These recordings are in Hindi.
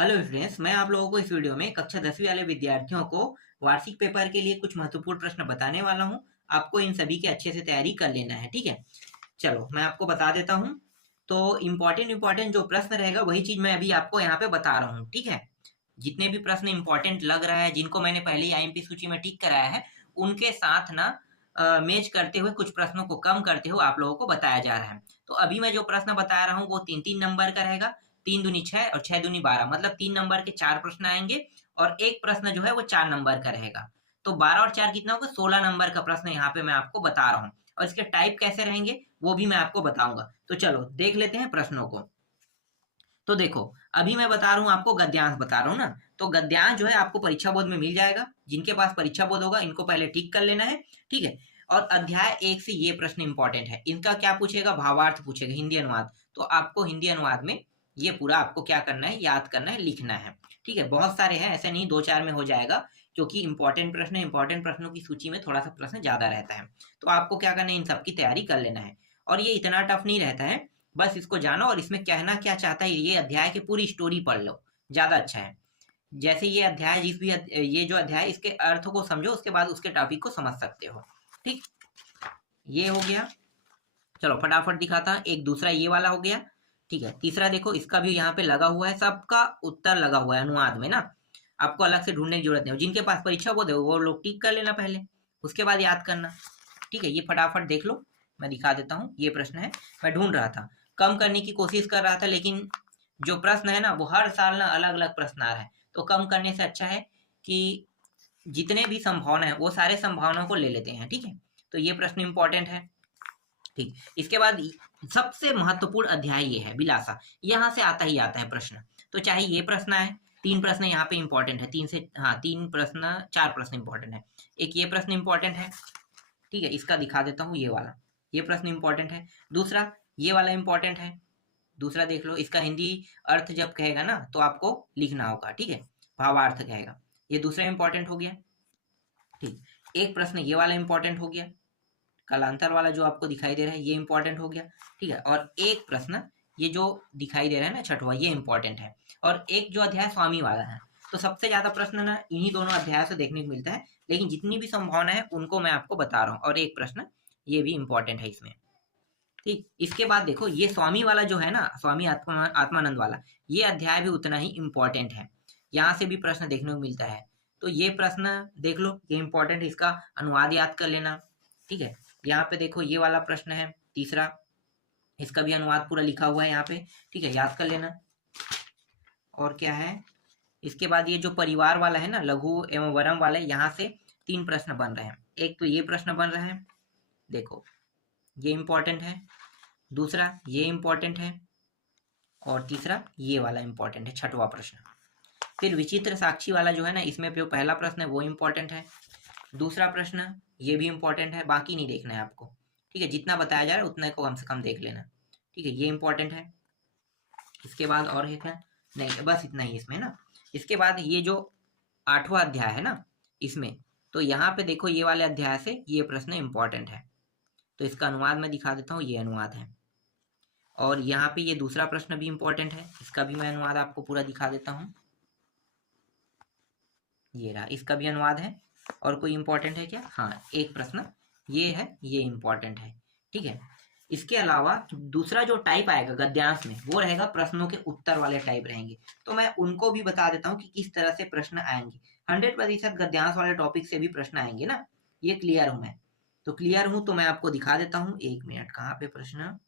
हेलो फ्रेंड्स, मैं आप लोगों को इस वीडियो में कक्षा 10वीं वाले विद्यार्थियों को वार्षिक पेपर के लिए कुछ महत्वपूर्ण प्रश्न बताने वाला हूं। आपको इन सभी की अच्छे से तैयारी कर लेना है, ठीक है। चलो मैं आपको बता देता हूं। तो इम्पोर्टेंट जो प्रश्न रहेगा वही चीज मैं अभी आपको यहाँ पे बता रहा हूँ, ठीक है। जितने भी प्रश्न इंपॉर्टेंट लग रहा है, जिनको मैंने पहले ही आईएमपी सूची में टिक कराया है, उनके साथ ना मैच करते हुए कुछ प्रश्नों को कम करते हुए आप लोगों को बताया जा रहा है। तो अभी मैं जो प्रश्न बता रहा हूँ वो 3-3 नंबर का रहेगा। 3 दूनी 6 और 6 दूनी 12, मतलब 3 नंबर के 4 प्रश्न आएंगे और एक प्रश्न जो है वो 4 नंबर का रहेगा। तो 12 और 4 कितना होगा? 16 नंबर का प्रश्न यहाँ पे मैं आपको बता रहा हूँ। और इसके टाइप कैसे रहेंगे वो भी मैं आपको बताऊंगा। तो चलो देख लेते हैं प्रश्नों को। तो देखो, अभी मैं बता रहा हूँ आपको, गद्यांश बता रहा हूँ ना। तो गद्यांश जो है आपको परीक्षा बोर्ड में मिल जाएगा। जिनके पास परीक्षा बोर्ड होगा इनको पहले टिक कर लेना है, ठीक है। और अध्याय 1 से ये प्रश्न इंपॉर्टेंट है। इनका क्या पूछेगा? भावार्थ पूछेगा, हिंदी अनुवाद। तो आपको हिंदी अनुवाद में ये पूरा आपको क्या करना है? याद करना है, लिखना है, ठीक है। बहुत सारे हैं, ऐसे नहीं 2-4 में हो जाएगा, क्योंकि इंपॉर्टेंट प्रश्न है। इंपॉर्टेंट प्रश्नों की सूची में थोड़ा सा प्रश्न ज्यादा रहता है। तो आपको क्या करना है? इन सब की तैयारी कर लेना है। और ये इतना टफ नहीं रहता है, बस इसको जानो और इसमें कहना क्या चाहता है ये अध्याय की पूरी स्टोरी पढ़ लो, ज्यादा अच्छा है। जैसे ये अध्याय ये जो अध्याय, इसके अर्थ को समझो, उसके बाद उसके टॉपिक को समझ सकते हो, ठीक। ये हो गया। चलो फटाफट दिखाता हूं। एक दूसरा ये वाला हो गया, ठीक है। तीसरा देखो, इसका भी यहाँ पे लगा हुआ है, सबका उत्तर लगा हुआ है अनुवाद में ना। आपको अलग से ढूंढने की जरूरत नहीं। जिनके पास परीक्षा वो लोग टिक कर लेना पहले, उसके बाद याद करना, ठीक है। ये फटाफट देख लो, मैं दिखा देता हूँ। ये प्रश्न है, मैं ढूंढ रहा था, कम करने की कोशिश कर रहा था, लेकिन जो प्रश्न है ना वो हर साल ना अलग अलग प्रश्न आ रहा है। तो कम करने से अच्छा है कि जितने भी संभावना है वो सारे संभावनाओं को ले लेते हैं, ठीक है। तो ये प्रश्न इंपॉर्टेंट है, ठीक। इसके बाद सबसे महत्वपूर्ण अध्याय ये है विलासा। यहाँ से आता ही आता है प्रश्न। तो चाहे ये प्रश्न आए, 3 प्रश्न यहाँ पे इंपॉर्टेंट है। 3 प्रश्न 4 प्रश्न इंपॉर्टेंट है। एक ये प्रश्न इंपॉर्टेंट है, ठीक है। इसका दिखा देता हूँ, ये वाला, ये प्रश्न इंपॉर्टेंट है। दूसरा ये वाला इंपॉर्टेंट है। दूसरा देख लो, इसका हिंदी अर्थ जब कहेगा ना तो आपको लिखना होगा, ठीक है। भावार्थ कहेगा। ये दूसरा इंपॉर्टेंट हो गया, ठीक। एक प्रश्न ये वाला इंपॉर्टेंट हो गया, कालांतर वाला जो आपको दिखाई दे रहा है ये इंपॉर्टेंट हो गया, ठीक है। और एक प्रश्न ये जो दिखाई दे रहा है ना, छठवां, ये इंपॉर्टेंट है। और एक जो अध्याय स्वामी वाला है। तो सबसे ज्यादा प्रश्न ना इन्हीं दोनों अध्यायों से देखने को मिलता है, लेकिन जितनी भी संभावना है उनको मैं आपको बता रहा हूँ। और एक प्रश्न ये भी इंपॉर्टेंट है इसमें, ठीक। इसके बाद देखो, ये स्वामी वाला जो है ना, स्वामी आत्मानंद वाला, ये अध्याय भी उतना ही इंपॉर्टेंट है। यहाँ से भी प्रश्न देखने को मिलता है। तो ये प्रश्न देख लो, ये इंपॉर्टेंट है, इसका अनुवाद याद कर लेना, ठीक है। यहाँ पे देखो, ये वाला प्रश्न है तीसरा, इसका भी अनुवाद पूरा लिखा हुआ है यहाँ पे, ठीक है, याद कर लेना। और क्या है, इसके बाद ये जो परिवार वाला है ना, लघु एवं वरम वाला, यहाँ से 3 प्रश्न बन रहे हैं। एक तो ये प्रश्न बन रहा है, देखो ये इंपॉर्टेंट है। दूसरा ये इंपॉर्टेंट है। और तीसरा ये वाला इंपॉर्टेंट है, छठवां प्रश्न। फिर विचित्र साक्षी वाला जो है ना, इसमें जो पहला प्रश्न है वो इंपॉर्टेंट है। दूसरा प्रश्न ये भी इंपॉर्टेंट है, बाकी नहीं देखना है आपको, ठीक है। जितना बताया जा रहा है उतना को कम से कम देख लेना, ठीक है। ये इंपॉर्टेंट है। इसके बाद और एक है, नहीं बस इतना ही इसमें ना। इसके बाद ये जो 8वां अध्याय है ना इसमें, तो यहाँ पे देखो, ये वाले अध्याय से ये प्रश्न इंपॉर्टेंट है। तो इसका अनुवाद मैं दिखा देता हूँ, ये अनुवाद है। और यहाँ पे ये दूसरा प्रश्न भी इंपॉर्टेंट है, इसका भी मैं अनुवाद आपको पूरा दिखा देता हूँ। ये रहा, इसका भी अनुवाद है। और कोई इंपॉर्टेंट है क्या? हाँ, एक प्रश्न ये है, ये इंपॉर्टेंट है, ठीक है। इसके अलावा दूसरा जो टाइप आएगा गद्यांश में, वो रहेगा प्रश्नों के उत्तर वाले टाइप रहेंगे। तो मैं उनको भी बता देता हूँ कि किस तरह से प्रश्न आएंगे। 100% गद्यांश वाले टॉपिक से भी प्रश्न आएंगे ना, ये क्लियर हूं मैं। तो क्लियर हूं तो मैं आपको दिखा देता हूँ। 1 मिनट, कहाँ पे प्रश्न?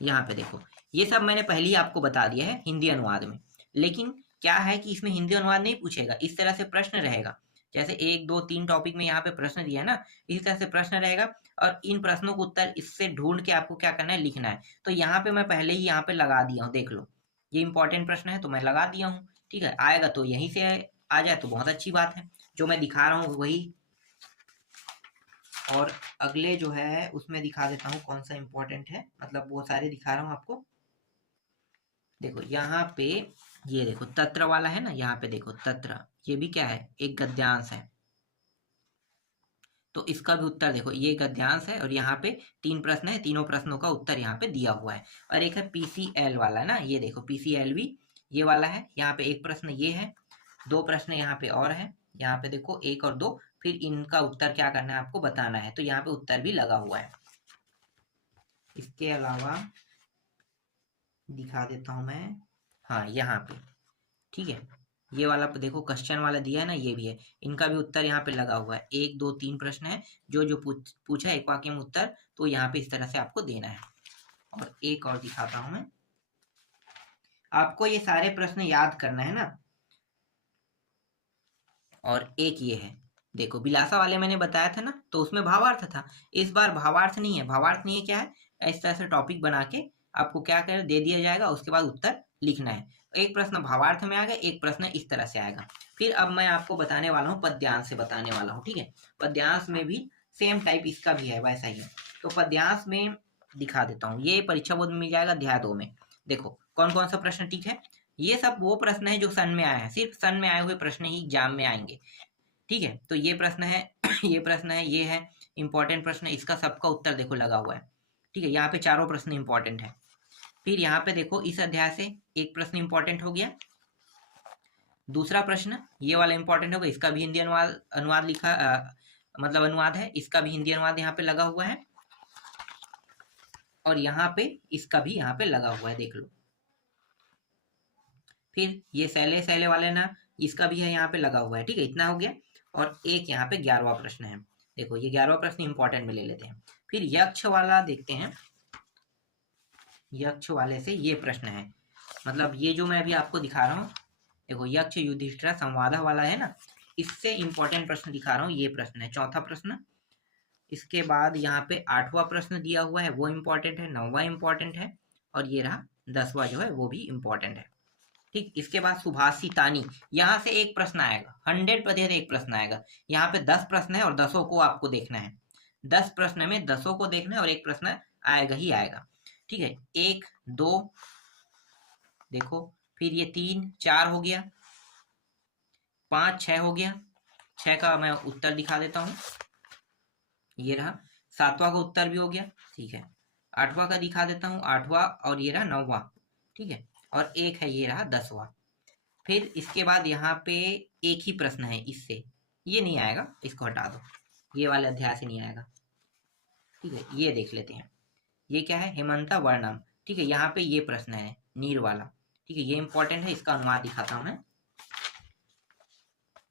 यहाँ पे देखो, ये सब मैंने पहले ही आपको बता दिया है हिंदी अनुवाद में। लेकिन क्या है कि इसमें हिंदी अनुवाद नहीं पूछेगा, इस तरह से प्रश्न रहेगा। जैसे 1 2 3 टॉपिक में यहाँ पे प्रश्न दिया है ना, इस तरह से प्रश्न रहेगा। और इन प्रश्नों को उत्तर इससे ढूंढ के आपको क्या करना है? लिखना है। तो यहाँ पे मैं पहले ही यहाँ पे लगा दिया हूँ, देख लो। ये इंपॉर्टेंट प्रश्न है तो मैं लगा दिया हूँ, ठीक है। आएगा तो यहीं से आ जाए तो बहुत अच्छी बात है। जो मैं दिखा रहा हूँ वही। और अगले जो है उसमें दिखा देता हूँ कौन सा इंपॉर्टेंट है, मतलब वो सारे दिखा रहा हूँ आपको। देखो यहाँ पे, ये देखो तत्र वाला है ना, यहाँ पे देखो तत्र, ये भी क्या है? एक गद्यांश है। तो इसका भी उत्तर देखो, ये गद्यांश है और यहाँ पे 3 प्रश्न है, तीनों प्रश्नों का उत्तर यहाँ पे दिया हुआ है। और एक है पीसीएल वाला ना, ये देखो पीसीएल भी ये वाला है, यहाँ पे एक प्रश्न ये है, 2 प्रश्न यहाँ पे और है, यहाँ पे देखो 1 और 2, फिर इनका उत्तर क्या करना है आपको बताना है, तो यहाँ पे उत्तर भी लगा हुआ है। इसके अलावा दिखा देता हूँ मैं, हाँ यहाँ पे, ठीक है, ये वाला देखो क्वेश्चन वाला दिया है ना, ये भी है, इनका भी उत्तर यहाँ पे लगा हुआ है। 1 2 3 प्रश्न है, जो जो पूछा एक वाक्य में उत्तर, तो यहाँ पे इस तरह से आपको देना है। और एक और दिखाता हूं मैं, आपको ये सारे प्रश्न याद करना है ना। और एक ये है, देखो बिलासा वाले मैंने बताया था ना, तो उसमें भावार्थ था, इस बार भावार्थ नहीं है। भावार्थ नहीं है क्या है, इस तरह से टॉपिक बना के आपको क्या कर दे दिया जाएगा, उसके बाद उत्तर लिखना है। एक प्रश्न भावार्थ में आ गया, एक प्रश्न इस तरह से आएगा। फिर अब मैं आपको बताने वाला हूँ, पद्यांश से बताने वाला हूँ, ठीक है। पद्यांश में भी सेम टाइप इसका भी है, वैसा ही है। तो पद्यांश में दिखा देता हूँ, ये परीक्षा बोर्ड में मिल जाएगा अध्याय 2 में। देखो कौन कौन सा प्रश्न ठीक है, ये सब वो प्रश्न है जो सन में आया है, सिर्फ सन में आए हुए प्रश्न ही एग्जाम में आएंगे, ठीक है। तो ये प्रश्न है ये प्रश्न है, ये है इंपॉर्टेंट प्रश्न, इसका सबका उत्तर देखो लगा हुआ है, ठीक है। यहाँ पे चारों प्रश्न इंपॉर्टेंट है। फिर यहाँ पे देखो इस अध्याय से एक प्रश्न इंपॉर्टेंट हो गया, दूसरा प्रश्न ये वाला इंपॉर्टेंट होगा, इसका भी हिंदी अनुवाद लिखा मतलब अनुवाद है, इसका भी हिंदी अनुवाद यहाँ पे लगा हुआ है। और यहाँ पे इसका भी यहाँ पे लगा हुआ है, देख लो। फिर ये सैले सैले वाले ना, इसका भी है यहाँ पे लगा हुआ है, ठीक है। इतना हो गया। और एक यहाँ पे 11वां प्रश्न है, देखो ये 11वां प्रश्न इंपॉर्टेंट में ले लेते हैं। फिर यक्ष वाला देखते हैं, यक्ष वाले से ये प्रश्न है, मतलब ये जो मैं अभी आपको दिखा रहा हूँ, देखो यक्ष युधिष्ठिर संवाद वाला है ना, इससे इंपॉर्टेंट प्रश्न दिखा रहा हूँ, ये प्रश्न है चौथा प्रश्न। इसके बाद यहाँ पे 8वां प्रश्न दिया हुआ है, वो इंपॉर्टेंट है, 9वां इंपॉर्टेंट है, और ये रहा 10वां जो है वो भी इंपॉर्टेंट है, ठीक। इसके बाद सुभाषितानी, यहाँ से एक प्रश्न आएगा, 100% एक प्रश्न आएगा। यहाँ पे 10 प्रश्न है और 10 को आपको देखना है, 10 प्रश्न में 10 को देखना है, और एक प्रश्न आएगा ही आएगा, ठीक है। 1 2 देखो, फिर ये 3 4 हो गया, 5 6 हो गया, 6 का मैं उत्तर दिखा देता हूँ, ये रहा। 7वां का उत्तर भी हो गया, ठीक है। 8वां का दिखा देता हूँ, 8वां, और ये रहा 9वां, ठीक है। और एक है, ये रहा 10वां। फिर इसके बाद यहाँ पे एक ही प्रश्न है, इससे ये नहीं आएगा, इसको हटा दो, ये वाले अध्याय से नहीं आएगा, ठीक है। ये देख लेते हैं, ये क्या है, हेमंता वर्णम, ठीक है। यहाँ पे ये प्रश्न है नीर वाला, ठीक है, ये इंपॉर्टेंट है, इसका अनुवाद दिखाता हूँ मैं,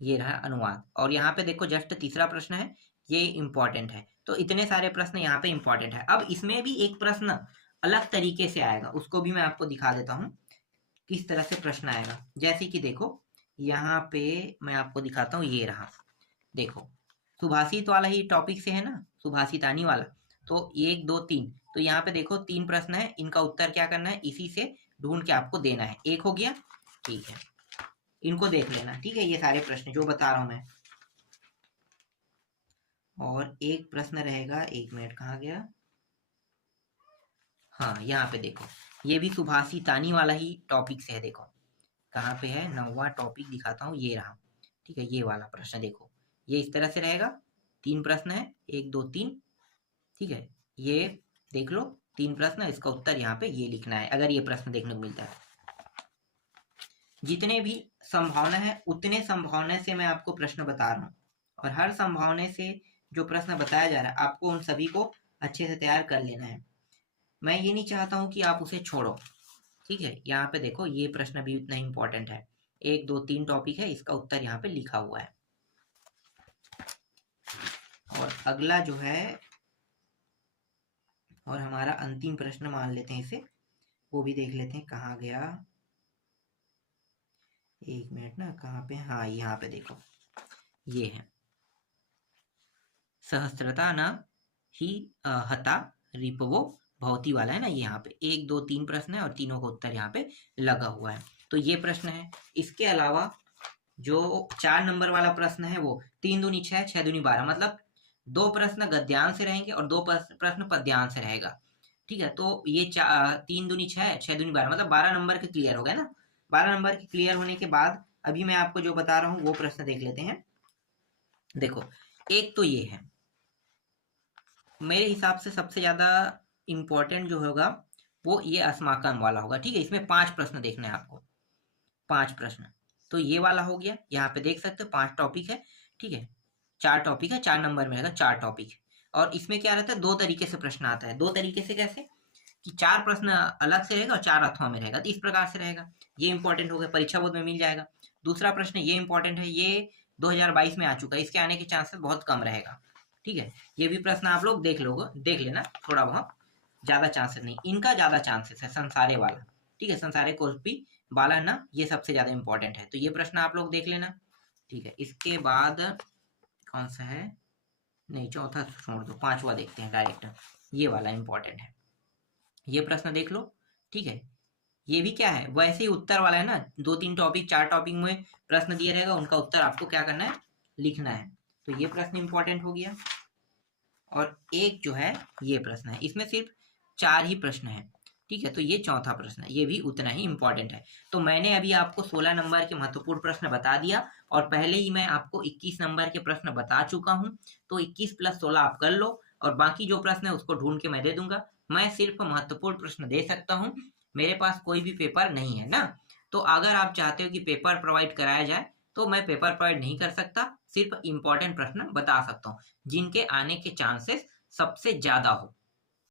ये रहा अनुवाद। और यहाँ पे देखो जस्ट तीसरा प्रश्न है, ये इंपॉर्टेंट है। तो इतने सारे प्रश्न यहाँ पे इंपॉर्टेंट है। अब इसमें भी एक प्रश्न अलग तरीके से आएगा, उसको भी मैं आपको दिखा देता हूँ किस तरह से प्रश्न आएगा। जैसे कि देखो यहाँ पे मैं आपको दिखाता हूँ, ये रहा, देखो सुभाषित वाला ही टॉपिक से है ना, सुभाषितानी वाला। तो 1 2 3, तो यहाँ पे देखो 3 प्रश्न है, इनका उत्तर क्या करना है, इसी से ढूंढ के आपको देना है। एक हो गया, ठीक है, इनको देख लेना, ठीक है, ये सारे प्रश्न जो बता रहा हूं मैं। और एक प्रश्न रहेगा, 1 मिनट, कहाँ गया, हाँ यहाँ पे देखो, ये भी सुभाषितानी वाला ही टॉपिक से है, देखो कहाँ पे है, 9वां टॉपिक दिखाता हूँ, ये रहा, ठीक है। ये वाला प्रश्न देखो, ये इस तरह से रहेगा, 3 प्रश्न है, 1 2 3, ठीक है। ये देख लो 3 प्रश्न, इसका उत्तर यहाँ पे ये लिखना है, अगर ये प्रश्न देखने को मिलता है। जितने भी संभावना है उतने संभावना से मैं आपको प्रश्न बता रहा हूँ, और हर संभावना से जो प्रश्न बताया जा रहा है आपको उन सभी को अच्छे से तैयार कर लेना है। मैं ये नहीं चाहता हूँ कि आप उसे छोड़ो, ठीक है। यहाँ पे देखो ये प्रश्न भी उतना इंपॉर्टेंट है, 1 2 3 टॉपिक है, इसका उत्तर यहाँ पे लिखा हुआ है। और अगला जो है, और हमारा अंतिम प्रश्न मान लेते हैं इसे, वो भी देख लेते हैं, कहाँ गया, 1 मिनट ना, कहाँ पे, हाँ यहाँ पे देखो, ये है, सहस्त्रता न ही हता रिपवो भवती वाला है ना, ये यहाँ पे 1 2 3 प्रश्न है, और तीनों का उत्तर यहाँ पे लगा हुआ है, तो ये प्रश्न है। इसके अलावा जो 4 नंबर वाला प्रश्न है, वो 3 दूनी 6 6 दूनी 12, मतलब 2 प्रश्न गद्यांश से रहेंगे और 2 प्रश्न पद्यांश से रहेगा, ठीक है। तो ये 3 दूनी 6 6 दूनी 12, मतलब 12 नंबर के क्लियर हो गए ना। 12 नंबर के क्लियर होने के बाद अभी मैं आपको जो बता रहा हूँ वो प्रश्न देख लेते हैं। देखो एक तो ये है, मेरे हिसाब से सबसे ज़्यादा इम्पोर्टेंट जो होगा वो ये अस्माकन वाला होगा, ठीक है। इसमें 5 प्रश्न देखना है आपको, 5 प्रश्न। तो ये वाला हो गया, यहाँ पे देख सकते हो 5 टॉपिक है, ठीक है। 4 टॉपिक है, 4 नंबर में रहेगा, 4 टॉपिक। और इसमें क्या रहता है, 2 तरीके से प्रश्न आता है। 2 तरीके से कैसे कि 4 प्रश्न अलग से रहेगा और 4 अथवा में रहेगा, तो इस प्रकार से रहेगा। ये इंपॉर्टेंट हो गया, परीक्षा बोर्ड में मिल जाएगा। दूसरा प्रश्न ये इंपॉर्टेंट है, ये 2022 में आ चुका है, इसके आने के चांसेस बहुत कम रहेगा, ठीक है। ये भी प्रश्न आप लोग देख लेना, थोड़ा बहुत, ज्यादा चांसेस नहीं, इनका ज्यादा चांसेस है, संसारे वाला, ठीक है। संसारे कोर्पी वाला ना, ये सबसे ज्यादा इंपॉर्टेंट है, तो ये प्रश्न आप लोग देख लेना, ठीक है। इसके बाद कौन सा है, नहीं चौथा छोड़ दो, 5वां देखते हैं डायरेक्ट, ये वाला इंपॉर्टेंट है, ये प्रश्न देख लो, ठीक है। ये भी क्या है, वैसे ही उत्तर वाला है ना, 2-3 टॉपिक 4 टॉपिक में प्रश्न दिया रहेगा, उनका उत्तर आपको क्या करना है, लिखना है। तो ये प्रश्न इंपॉर्टेंट हो गया। और एक जो है ये प्रश्न है, इसमें सिर्फ 4 ही प्रश्न है, ठीक है। तो ये चौथा प्रश्न है, ये भी उतना ही इंपॉर्टेंट है। तो मैंने अभी आपको 16 नंबर के महत्वपूर्ण प्रश्न बता दिया, और पहले ही मैं आपको 21 नंबर के प्रश्न बता चुका हूँ। तो 21 + 16 आप कर लो, और बाकी जो प्रश्न है उसको ढूंढ के मैं दे दूंगा। मैं सिर्फ महत्वपूर्ण प्रश्न दे सकता हूँ, मेरे पास कोई भी पेपर नहीं है ना। तो अगर आप चाहते हो कि पेपर प्रोवाइड कराया जाए, तो मैं पेपर प्रोवाइड नहीं कर सकता, सिर्फ इंपॉर्टेंट प्रश्न बता सकता हूँ जिनके आने के चांसेस सबसे ज्यादा हो।